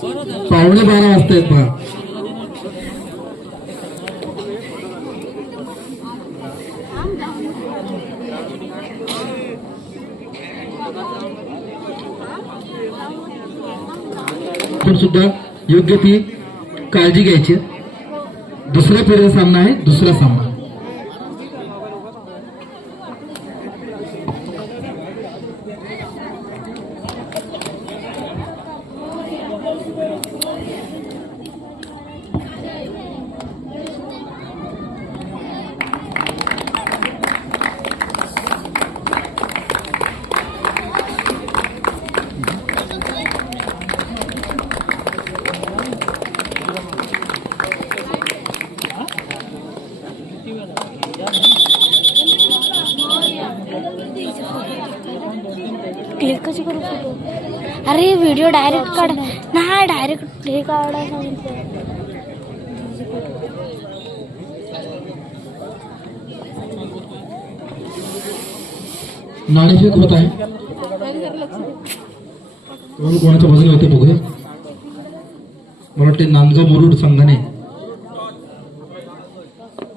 12:15 वाजता आहेत पहा. पण सुद्धा योग्य ती काळजी घ्यायची. दुसऱ्या फेरीचा सामना आहे, दुसरा सामना. क्लिक कशी करू फोटो? अरे व्हिडिओ डायरेक्ट काढ ना, डायरेक्ट हे काढा सांगितलं. नाणेफेक होत आहे. कोणाच्या बाजूने होते बघूया. मला वाटते नांदगाव मुरुड संघाने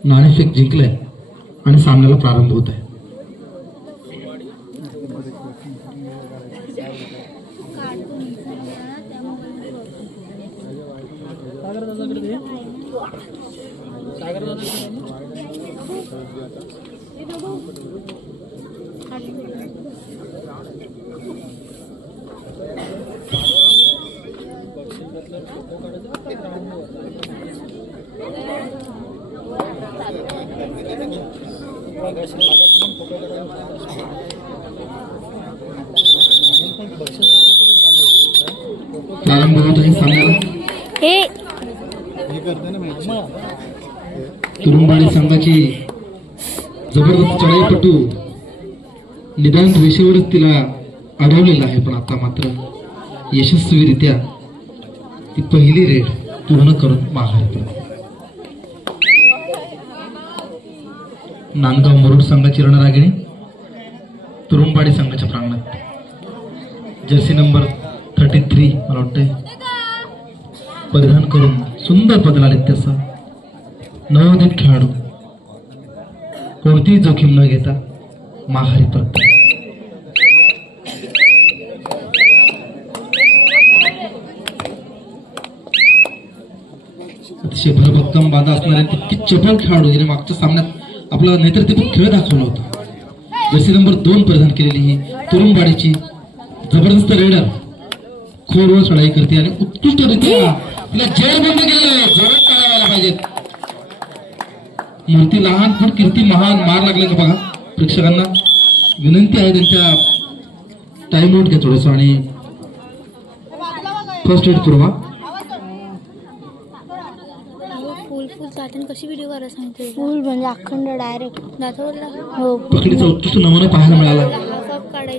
नाणेफेक जिंकलंय आणि सामन्याला प्रारंभ होत आहे. प्रारंभ होत आहे सामन्याला. तुरुंबाडी संघाची जबरदस्त चढाईपटू निदान रेषेवरच तिला अडवलेला आहे, पण आता मात्र यशस्वीरित्या ती पहिली रेड पूर्ण करून माघार येते. नांदगाव मुरुड संघाची रणरागिणी तुरुंबाडी संघाच्या प्रांगणात जर्सी नंबर 33 मला वाटतंय परिधान करून सुंदर बदला त्याचा नवोदित खेळाडू कोणतीही जोखीम न घेता माघारी परत. अतिशय भरभक्कम बाधा असणारे तितकी चपळ खेळाडू ज्याने मागच्या सामन्यात आपला नेतृत्वपूर्ण खेळ दाखवला होता. जर्सी नंबर 2 परिधान केलेली ही तुरुंबाडीची जबरदस्त रेडर खोलवर चढाई करते आणि उत्कृष्टरित्या तिला जेल बंद केलेलं आहे. जोरात टाळायला पाहिजेत. मूर्ती लहान पण कीर्ती महान. मार लागला का बघा. प्रेक्षकांना विनंती आहे त्यांच्या टाइम आउट घ्या थोडस आणि फर्स्ट एड पुरवा. फुल तात्याने कशी व्हिडिओ करायला सांगितलं? फुल म्हणजे अखंड डायरेक्ट दाखवला. हो, पकडीचा उत्कृष्ट नमुना पाहायला मिळाला.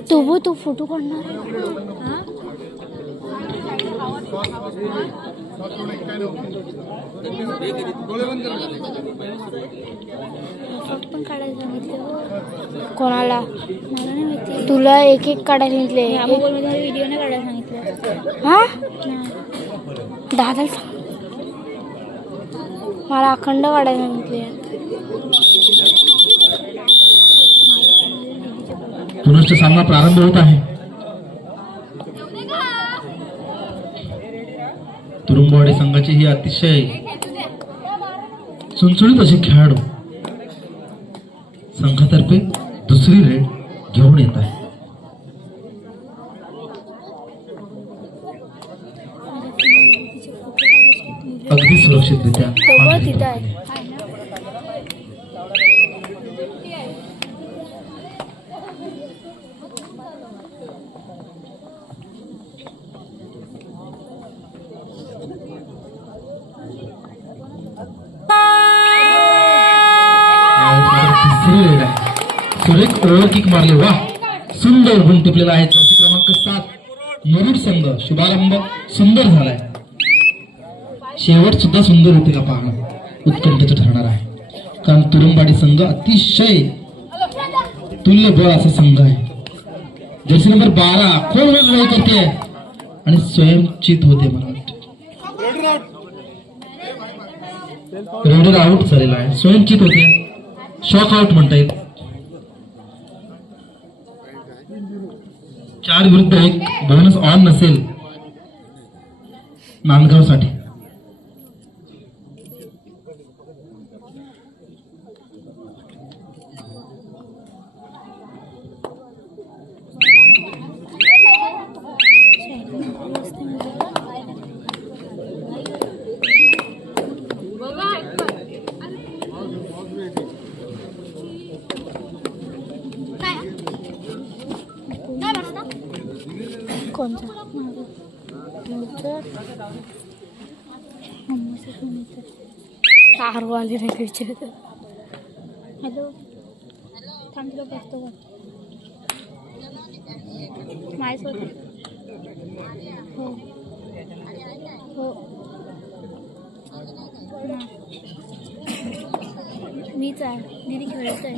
तो फोटो काढणार पण काढायला सांगितलं. कोणाला? मला नाही माहिती. तुला एक एक काढायला सांगितले. मोबाईलमध्ये व्हिडिओ नाही काढायला सांगितलं. हा दादा मला अखंड काढायला सांगितले. पुनश्च सामना प्रारंभ होत आहे. तुरुंबवाडी संघाची ही अतिशय चुणचुणीत असे खेळाडू संघातर्फे दुसरी रेड घेऊन येत आहे. अगदी सुरक्षितरित्या तिथं आहे. सुरेख ओव्हर किक मारले. वा, सुंदर गुण टिपलेला आहे. जर्सी क्रमांक 7 मुरुड संघ. शुभारंभ सुंदर झालाय. शेवट सुद्धा सुंदर होते का पाहणं उत्कंठित ठरणार आहे. कारण तुरुंबाडी संघ अतिशय तुल्यबळ असा संघ आहे. जर्सी नंबर 12 खोल लढाई करते आणि स्वयंचित होते. मला वाटतं रेडर आउट झालेला आहे. स्वयंचित होते, शॉक आउट म्हणता येईल. 4 विरुद्ध 1 बोनस ऑन नसेल नांदगावसाठी. कोणता कार वाले नाही विचारत. हॅलो थांब तुला बघतो का माझ्यासोबत. हो हो मीच आहे. दीदी खेळत आहे.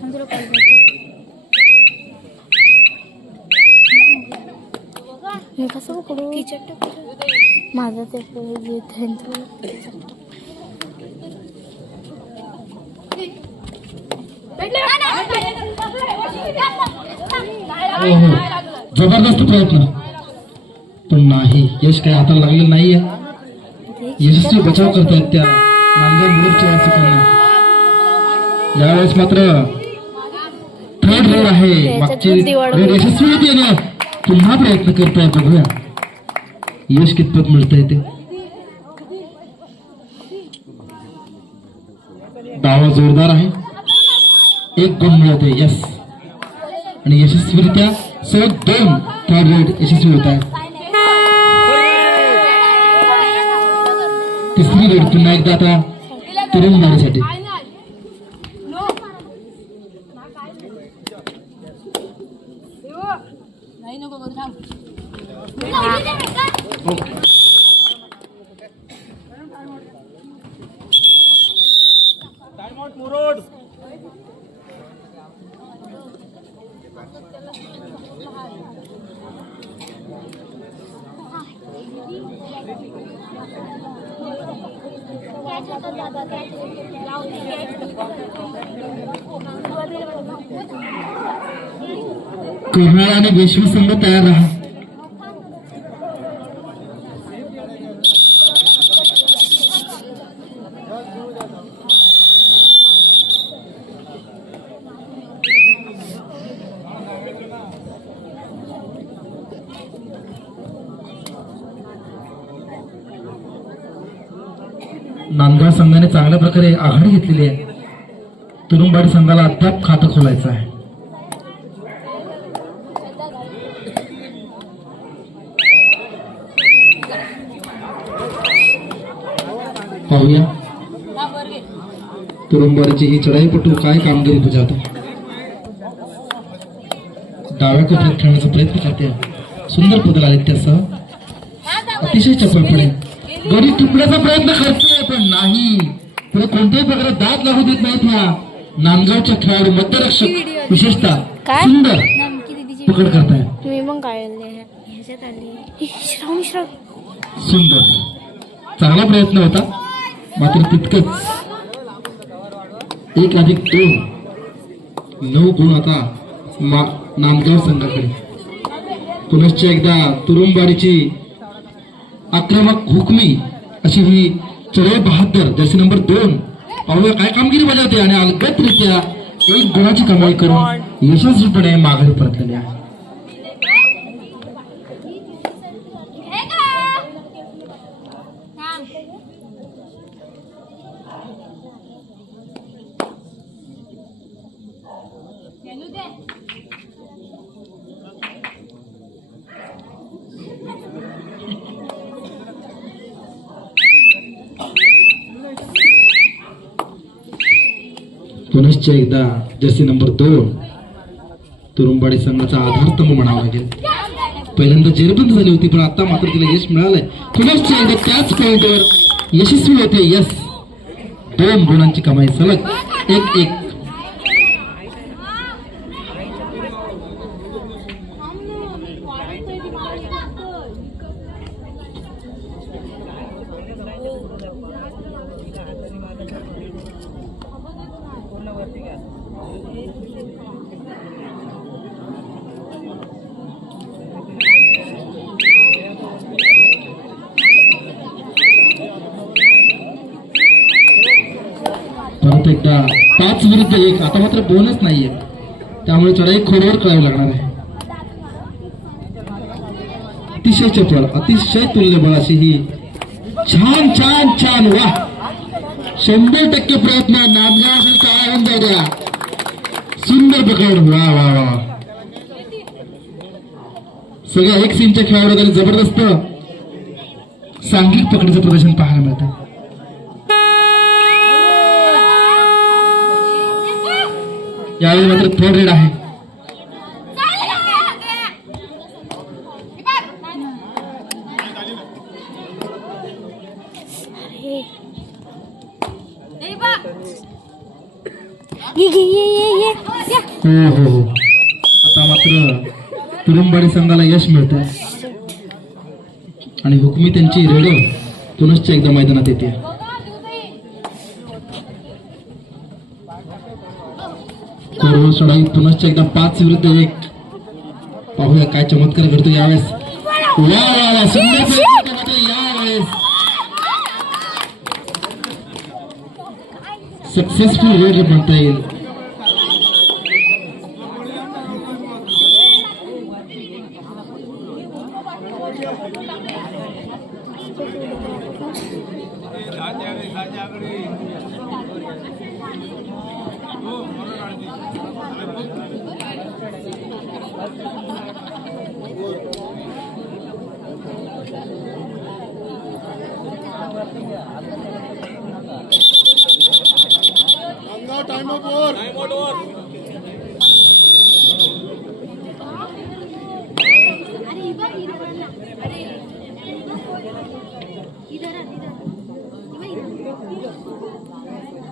थांब तुला कॉल करतो. मी कसं पकडू माझं ते येत जबरदस्त प्रयत्न पण नाही, यश काय हाताला लागलेलं नाहीये. यशस्वी बचाव करतायत त्या नांदेड मुरुडच्या वासिकांना. यावेळेस मात्र थर्ड रेड आहे. मागची रेड यशस्वी होती आणि पुन्हा प्रयत्न करताय. बघूया यश कितपत मिळतंय ते. डावा जोरदार आहे. 1 गुण मिळते. यस आणि यशस्वीरित्या सलग 2 थर्ड रेड यशस्वी होत आहे. तिसरी रेड पुन्हा एकदा आता तिरंदाजीसाठी. कर्नाळा आणि वेशवी संघ तयार राहा. नांदगाव संघाने चांगल्या प्रकारे आघाडी घेतलेली आहे. तुरुंबाडी संघाला अद्याप खातं खोलायचं आहे. पाहूया तुरुंबाडीची ही चढाईपटू काय कामगिरी बजावतो. डाव्या कोपऱ्यात खेळण्याचा प्रयत्न करते. सुंदर बदल आले त्यासह अतिशय चपळपणे गडी टिपण्याचा प्रयत्न करतोय पण नाही. पुढे कोणत्याही प्रकारे दात लागू देत नाहीत. ह्या नांदगावच्या खेळाडू मध्यरक्षक विशेषतः सुंदर पकड करताय. तुम्ही मग काय सुंदर चांगला प्रयत्न होता मात्र तितकंच. 1+2 9 गुण आता नांदगाव संघाकडे. पुनश्च एकदा तुरुंबाडीची आक्रमक हुकमी अशी ही चढाई बहादर जर्सी नंबर 2 पाहूया काय कामगिरी बजावते आणि अलगदरित्या 1 गुणाची कमाई करून यशस्वीपणे माघारी परतलेली आहे. पुनश्च एकदा जर्सी नंबर 2 तुरुंबाडी संघाचा आधारस्तंभ म्हणावा लागेल. पहिल्यांदा जेरबंद झाली होती पण आता मात्र तिला यश मिळालंय. पुनश्च एकदा त्याच पॉइंटवर यशस्वी होते. यस 2 गुणांची कमाई सलग 1-1. परत एकदा 5-1. आता मात्र बोनस नाहीये, त्यामुळे चढाई खोडवर करावी लागणार आहे. अतिशय चपळ, अतिशय तुल्यबळ अशी ही छान छान छान. वा, 100% प्रयत्न. नांदगाव टाळा होऊन जाऊ द्या. सुंदर पकड. वा वा वा. सगळ्या एक सीमच्या खेळावर तरी जबरदस्त सांघिक पकडीचं प्रदर्शन पाहायला मिळतं. यावेळी मात्र थर्ड रेड आहे. हो. आता मात्र तुरुंबाडी संघाला यश मिळत आहे आणि हुकमी त्यांची रेड पुनश्च एकदा मैदानात येते. कोरवर चढाई पुनश्च एकदा 5-1. पाहूया काय चमत्कार घडतो यावेळेस. वा सुंदर यावेळेस सक्सेसफुल रेड म्हणता येईल.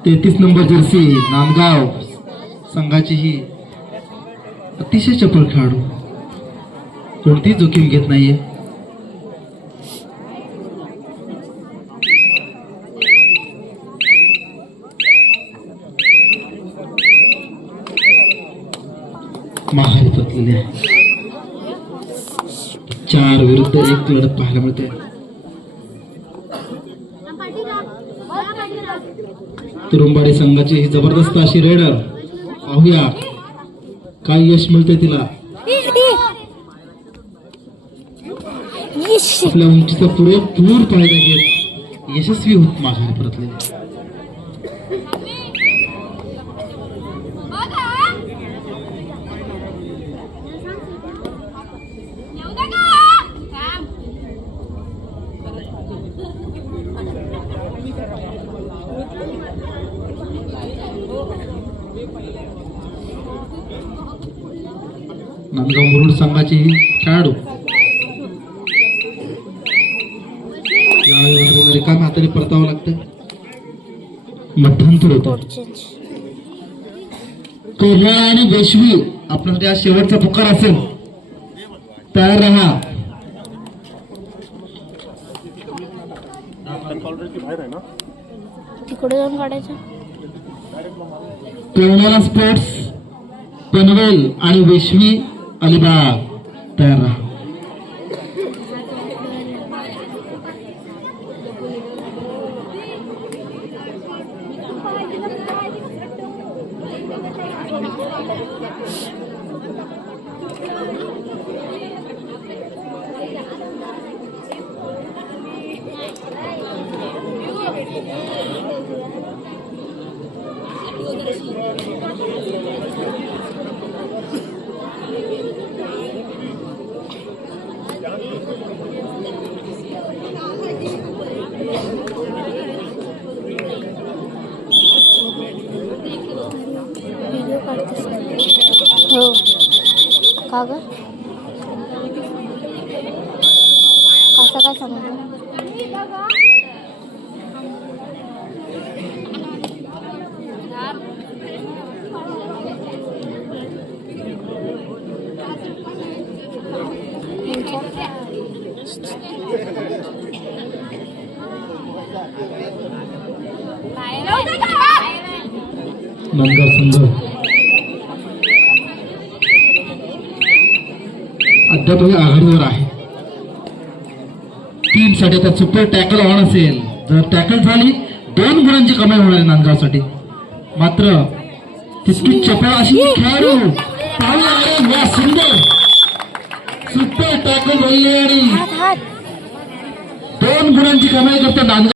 तेहतीस नंबर जर्सी नांदगाव संघाची ही अतिशय चपळ खेळाडू, कोणतीही जोखीम घेत नाहीये. माघारी परतलेली आहे. 4-1 लढत पाहायला मिळते. तुरुंबाडी संघाची ही जबरदस्त अशी रेडर. पाहूया काय यश मिळते तिला. आपल्या उंचीचा पुरेपूर फायदा घेत यशस्वी होत माघारी परतलेली. नांदगाव मुरुड संघाची खेळाडू यावेळी रिकाम्या हाताने परतावं लागतं. मध्यांतर होतं. कोल्हा आणि वैश्वी आपल्यासाठी आज शेवटचा पुकार असेल, तयार राहा. तिकडे जाऊन काढायचं. कोल्हाला स्पोर्ट्स पनवेल आणि वैश्वी अलिबाग, तयार राहा. हो का ग, कसं काय समजलं. नांदगाव संघ अद्यापही आघाडीवर आहे. 3 साठी सुपर टॅकल ऑन असेल. जर टॅकल झाली 2 गुणांची कमाई होणार आहे नांदगावसाठी. मात्र तितकी चपळ अशी खेळाडू पाहूया. अरे वा, सुंदर सुपर टॅकल बोलले आणि हात हात 2 गुणांची कमाई करतो नांदगाव.